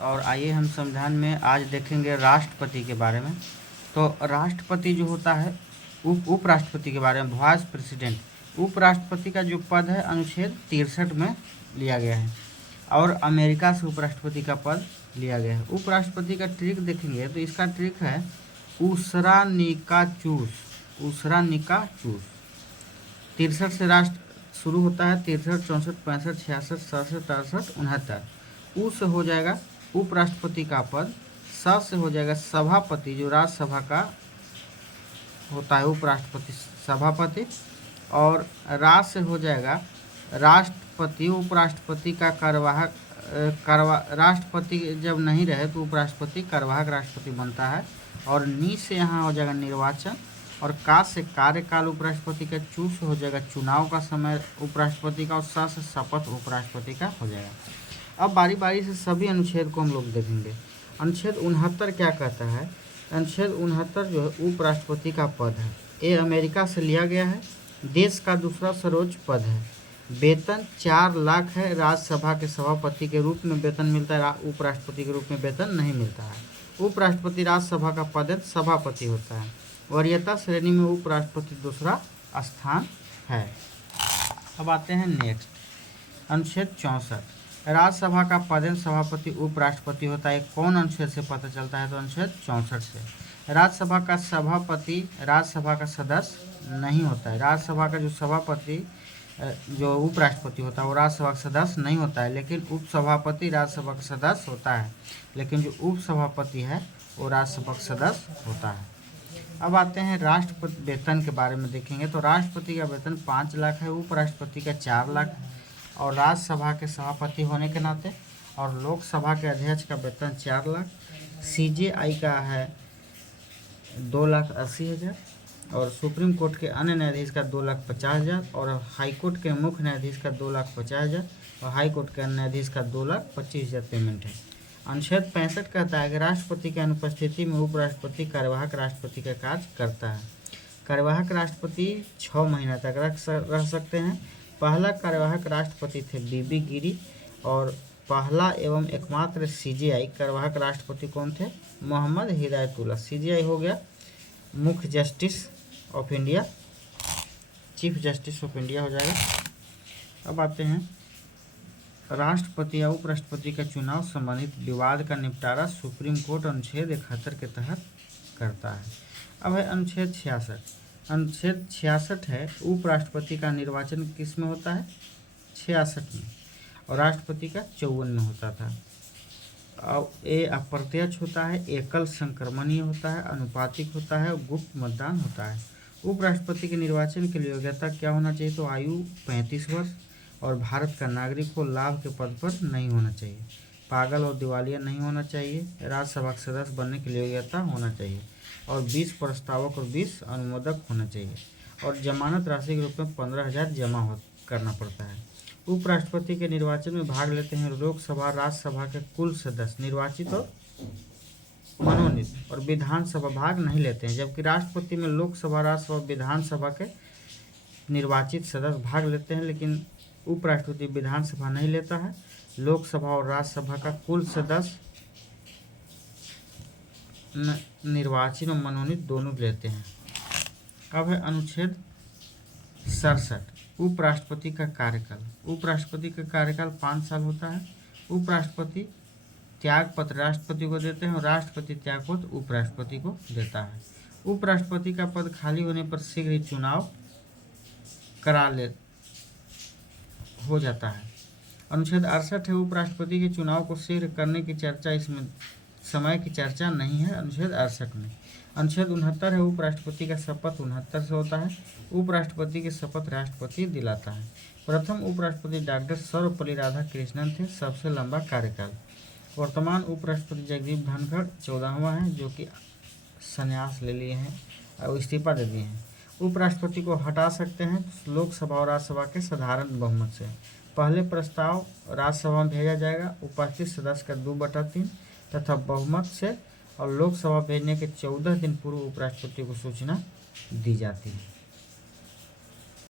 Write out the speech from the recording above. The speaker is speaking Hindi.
और आइए हम संविधान में आज देखेंगे राष्ट्रपति के बारे में। तो राष्ट्रपति जो होता है उपराष्ट्रपति के बारे में, वाइस प्रेसिडेंट। उपराष्ट्रपति का जो पद है अनुच्छेद 63 में लिया गया है और अमेरिका से उपराष्ट्रपति का पद लिया गया है। उपराष्ट्रपति का ट्रिक देखेंगे तो इसका ट्रिक है उसरा निका चूस। उसरा निका चूस 63 से राष्ट्र शुरू होता है, 63, 64, 65, 66, 67, 68, 69। उ से हो जाएगा उपराष्ट्रपति का पद, स से हो जाएगा सभापति जो राज्यसभा का होता है उपराष्ट्रपति सभापति, और राज से हो जाएगा राष्ट्रपति उपराष्ट्रपति का कार्यवाहक। राष्ट्रपति जब नहीं रहे तो उपराष्ट्रपति कार्यवाहक राष्ट्रपति बनता है, और नी से यहाँ हो जाएगा निर्वाचन, और का से कार्यकाल उपराष्ट्रपति का, चू से हो जाएगा चुनाव का समय उपराष्ट्रपति का, और सा से शपथ उपराष्ट्रपति का हो जाएगा। अब बारी बारी से सभी अनुच्छेद को हम लोग देखेंगे। अनुच्छेद 69 क्या कहता है? अनुच्छेद 69 जो है उपराष्ट्रपति का पद है, ये अमेरिका से लिया गया है, देश का दूसरा सर्वोच्च पद है। वेतन 4 लाख है, राज्यसभा के सभापति के रूप में वेतन मिलता है, उपराष्ट्रपति के रूप में वेतन नहीं मिलता है। उपराष्ट्रपति राज्यसभा का पद सभापति होता है। वरीयता श्रेणी में उपराष्ट्रपति दूसरा स्थान है। अब आते हैं नेक्स्ट, अनुच्छेद 64। राज्यसभा का पद सभापति उपराष्ट्रपति होता है। कौन अनुच्छेद से पता चलता है? तो अनुच्छेद 64 से। राज्यसभा का सभापति राज्यसभा का सदस्य नहीं होता है। राज्यसभा का जो सभापति जो उपराष्ट्रपति होता है वो राज्यसभा का सदस्य नहीं होता है, लेकिन उपसभापति राज्यसभा का सदस्य होता है, लेकिन जो उपसभापति है वो राज्यसभा का सदस्य होता है। अब आते हैं राष्ट्रपति वेतन के बारे में देखेंगे। तो राष्ट्रपति का वेतन 5 लाख है, उपराष्ट्रपति का 4 लाख है, और राज्यसभा के सभापति होने के नाते, और लोकसभा के अध्यक्ष का वेतन 4 लाख, CJI का है 2,80,000, और सुप्रीम कोर्ट के अन्य न्यायाधीश का 2,50,000, और हाई कोर्ट के मुख्य न्यायाधीश का 2,50,000, और हाई कोर्ट के अन्य न्यायाधीश का 2,25,000 पेमेंट है। अनुच्छेद 65 कहता है कि राष्ट्रपति की अनुपस्थिति में उपराष्ट्रपति कार्यवाहक राष्ट्रपति का कार्य करता है। कार्यवाहक राष्ट्रपति 6 महीना तक रह सकते हैं। पहला कार्यवाहक राष्ट्रपति थे बीबी गिरी, और पहला एवं एकमात्र CJI कार्यवाहक राष्ट्रपति कौन थे? मोहम्मद हिदायतुल्लाह। CJI हो गया मुख्य justice of India, chief justice of India हो जाएगा। अब आते हैं राष्ट्रपति या उपराष्ट्रपति का चुनाव संबंधित विवाद का निपटारा सुप्रीम कोर्ट अनुच्छेद 71 के तहत करता है। अब है अनुच्छेद 66। अनुच्छेद 66 है उपराष्ट्रपति का निर्वाचन किस में होता है? 66 में, और राष्ट्रपति का 54 में होता था। और ये अप्रत्यक्ष होता है, एकल संक्रमणीय होता है, अनुपातिक होता है, गुप्त मतदान होता है। उपराष्ट्रपति के निर्वाचन के लिए योग्यता क्या होना चाहिए? तो आयु 35 वर्ष, और भारत का नागरिक को लाभ के पद पर नहीं होना चाहिए, पागल और दिवालिया नहीं होना चाहिए, राज्यसभा के सदस्य बनने के लिए योग्यता होना चाहिए, और 20 प्रस्तावक और 20 अनुमोदक होना चाहिए, और जमानत राशि के रूप में 15,000 जमा करना पड़ता है। उपराष्ट्रपति के निर्वाचन में भाग लेते हैं लोकसभा राज्यसभा के कुल सदस्य निर्वाचित और मनोनीत, और विधानसभा भाग नहीं लेते हैं, जबकि राष्ट्रपति में लोकसभा राज्यसभा विधानसभा के निर्वाचित सदस्य भाग लेते हैं, लेकिन उपराष्ट्रपति विधानसभा नहीं लेता है। लोकसभा और राज्यसभा का कुल सदस्य निर्वाचित और मनोनीत दोनों लेते हैं। अब है अनुच्छेद 67 उपराष्ट्रपति का कार्यकाल। उपराष्ट्रपति का कार्यकाल 5 साल होता है। उपराष्ट्रपति त्याग पत्र राष्ट्रपति को देते हैं, और राष्ट्रपति त्याग पत्र उपराष्ट्रपति को देता है। उपराष्ट्रपति का पद खाली होने पर शीघ्र ही चुनाव हो जाता है। अनुच्छेद 68 है उपराष्ट्रपति के चुनाव को शीघ्र करने की चर्चा, इसमें समय की चर्चा नहीं है अनुच्छेद 68 में। अनुच्छेद 69 है उपराष्ट्रपति का शपथ 69 से होता है। उपराष्ट्रपति की शपथ राष्ट्रपति दिलाता है। प्रथम उपराष्ट्रपति डॉक्टर सर्वपल्ली राधाकृष्णन थे, सबसे लंबा कार्यकाल। वर्तमान उपराष्ट्रपति जगदीप धनखड़ 14वां है, जो कि संन्यास ले लिए हैं और इस्तीफा दे दिए हैं। उपराष्ट्रपति को हटा सकते हैं लोकसभा और राज्यसभा के साधारण बहुमत से। पहले प्रस्ताव राज्यसभा में भेजा जाएगा उपस्थित सदस्य का 2/3 तथा बहुमत से, और लोकसभा भेजने के 14 दिन पूर्व उपराष्ट्रपति को सूचना दी जाती है।